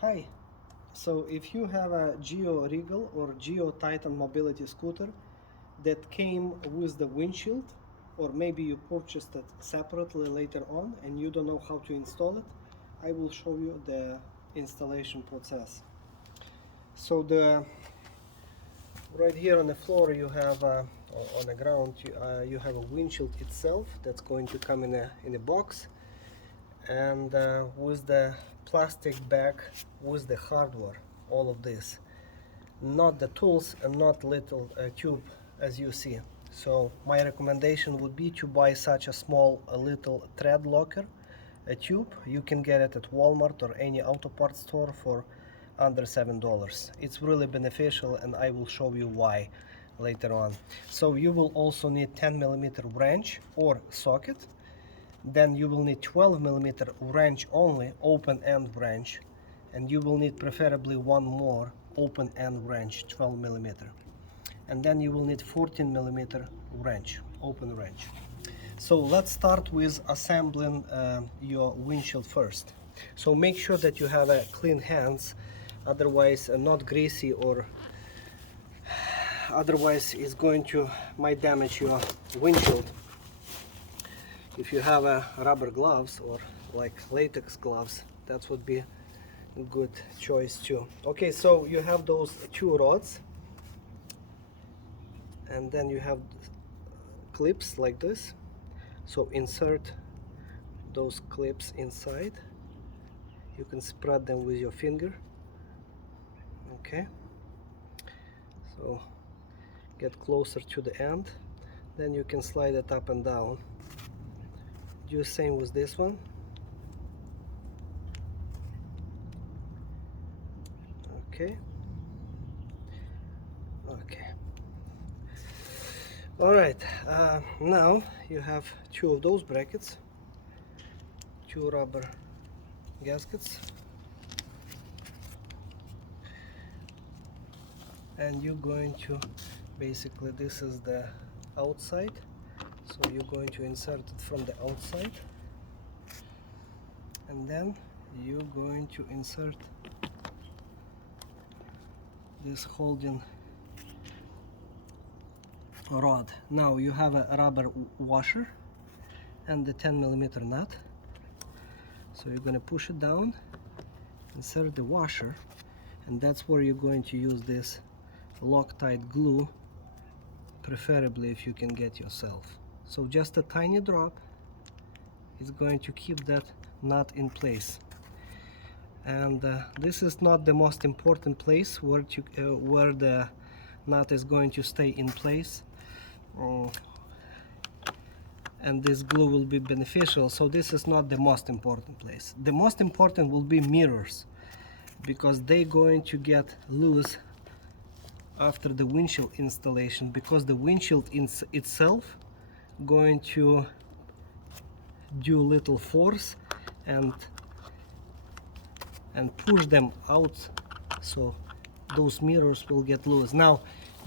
Hi, so if you have a Gio Regal or Gio Titan mobility scooter that came with the windshield, or maybe you purchased it separately later on and you don't know how to install it, I will show you the installation process. So right here on the floor you have on the ground you have a windshield itself that's going to come in a box, and with the plastic bag with the hardware, all of this, not the tools and not little tube as you see. So my recommendation would be to buy such a small little thread locker, a tube. You can get it at Walmart or any auto parts store for under $7. It's really beneficial, and I will show you why later on. So you will also need 10mm wrench or socket. Then you will need 12mm wrench only, open end wrench, and you will need preferably one more open end wrench, 12mm. And then you will need 14mm wrench, open wrench. So let's start with assembling your windshield first. So make sure that you have clean hands, otherwise not greasy, or otherwise it's going to might damage your windshield. If you have rubber gloves or like latex gloves, that would be a good choice too. Okay, so you have those two rods, and then you have clips like this. So insert those clips inside. You can spread them with your finger. Okay, so get closer to the end, then you can slide it up and down. Do the same with this one. Okay. Okay. All right. Now you have two of those brackets, two rubber gaskets, and you're going to basically, this is the outside, so you're going to insert it from the outside, and then you're going to insert this holding rod. Now you have a rubber washer and the 10mm nut, so you're going to push it down, insert the washer, and that's where you're going to use this Loctite glue, preferably if you can get yourself. So just a tiny drop is going to keep that nut in place. And this is not the most important place where the nut is going to stay in place, and this glue will be beneficial. So this is not the most important place. The most important will be mirrors, because they're going to get loose after the windshield installation, because the windshield itself going to do little force and push them out, so those mirrors will get loose. Now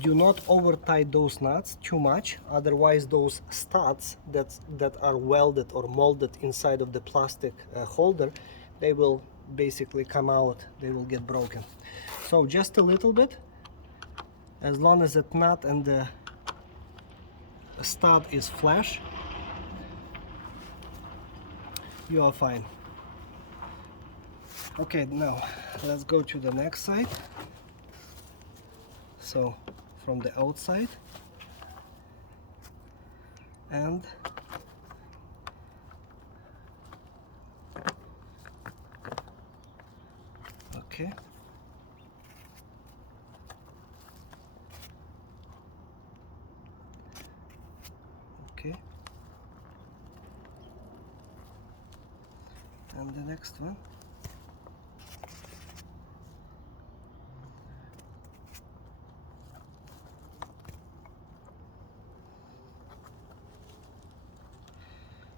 do not over tight those nuts too much, otherwise those studs that are welded or molded inside of the plastic holder, they will basically come out, they will get broken. So just a little bit, as long as that nut and the stud is flush, you are fine. Okay, now let's go to the next side. So from the outside, and okay, okay, and the next one.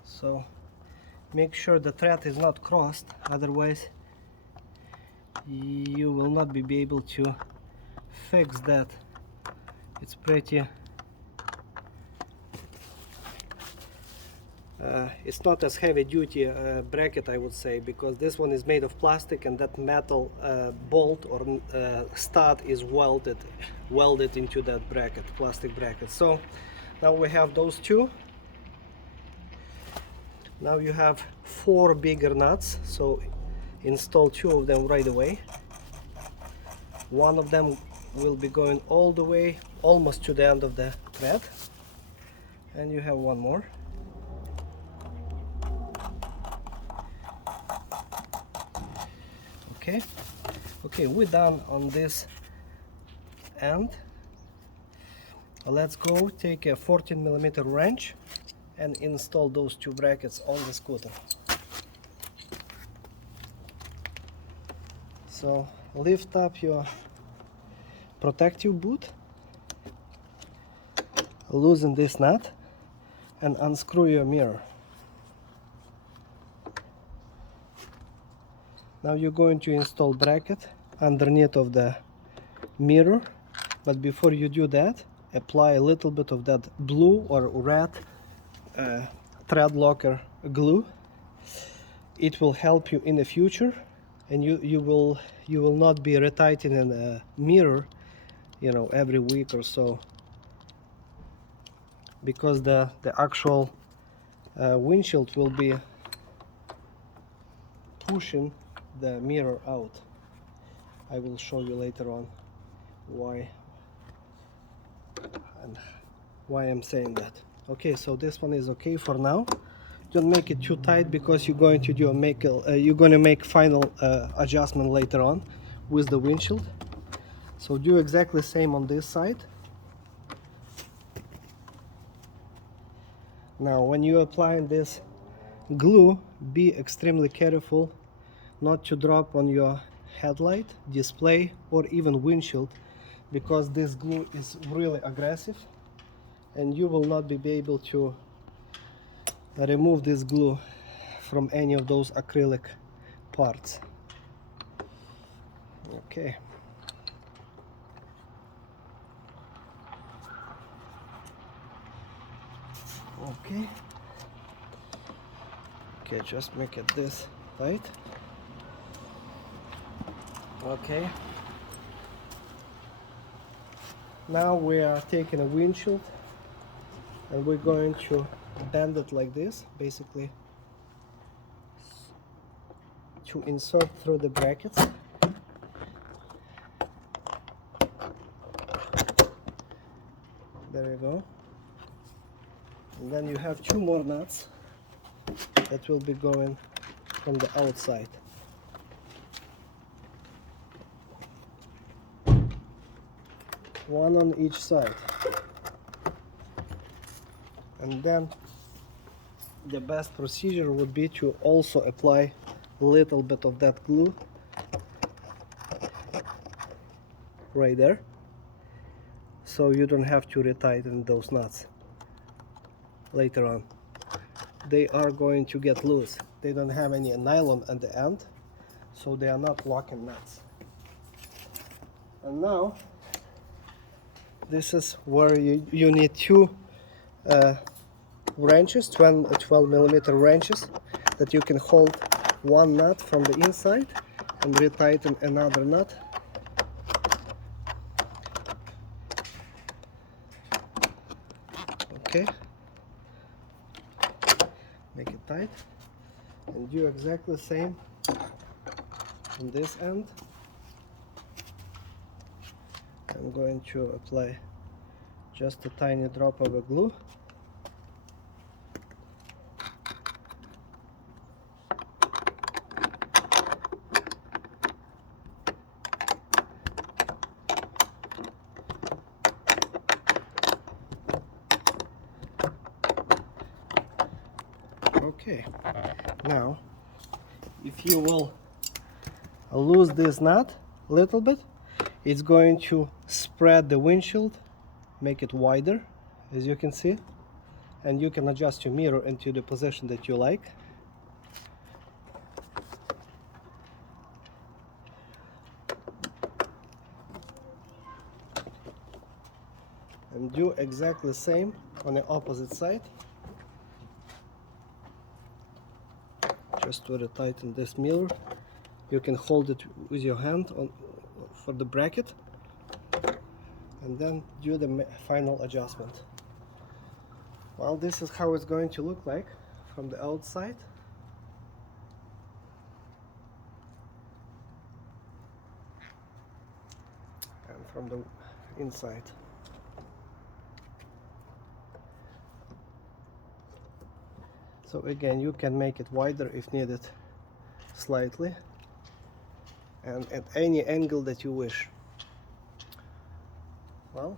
So make sure the thread is not crossed, otherwise you will not be able to fix that. It's pretty it's not as heavy duty bracket, I would say, because this one is made of plastic and that metal bolt or stud is welded into that bracket, plastic bracket. So now we have those two. Now you have 4 bigger nuts, so install 2 of them right away. One of them will be going all the way almost to the end of the thread, and you have one more. Okay, we're done on this end. Let's go take a 14mm wrench and install those 2 brackets on the scooter. So lift up your protective boot, loosen this nut and unscrew your mirror. Now you're going to install bracket underneath of the mirror, but before you do that, apply a little bit of that blue or red thread locker glue. It will help you in the future, and you will not be retightening a mirror, you know, every week or so, because the actual windshield will be pushing the mirror out. I will show you later on why and why I'm saying that. Okay, so this one is okay for now. Don't make it too tight because you're going to do you're going to make final adjustment later on with the windshield. So do exactly the same on this side. Now when you're applying this glue, be extremely careful not to drop on your headlight, display, or even windshield, because this glue is really aggressive and you will not be able to remove this glue from any of those acrylic parts. Okay. Okay, just make it this tight. Okay. Now we are taking a windshield and we're going to bend it like this, basically, to insert through the brackets. There you go. And then you have 2 more nuts that will be going from the outside. One on each side. And then the best procedure would be to also apply a little bit of that glue right there, so you don't have to retighten those nuts later on. They are going to get loose. They don't have any nylon at the end, so they are not locking nuts. And now this is where you need 2 wrenches, 12mm wrenches, that you can hold one nut from the inside and retighten another nut. Okay, make it tight and do exactly the same on this end. I'm going to apply just a tiny drop of a glue. Okay, now if you will lose this nut a little bit, it's going to spread the windshield, make it wider, as you can see, and you can adjust your mirror into the position that you like. And do exactly the same on the opposite side. First to tighten this mirror. You can hold it with your hand on for the bracket and then do the final adjustment. Well, this is how it's going to look like from the outside. And from the inside. So again, you can make it wider if needed, slightly, and at any angle that you wish. Well,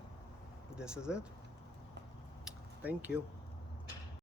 this is it. Thank you.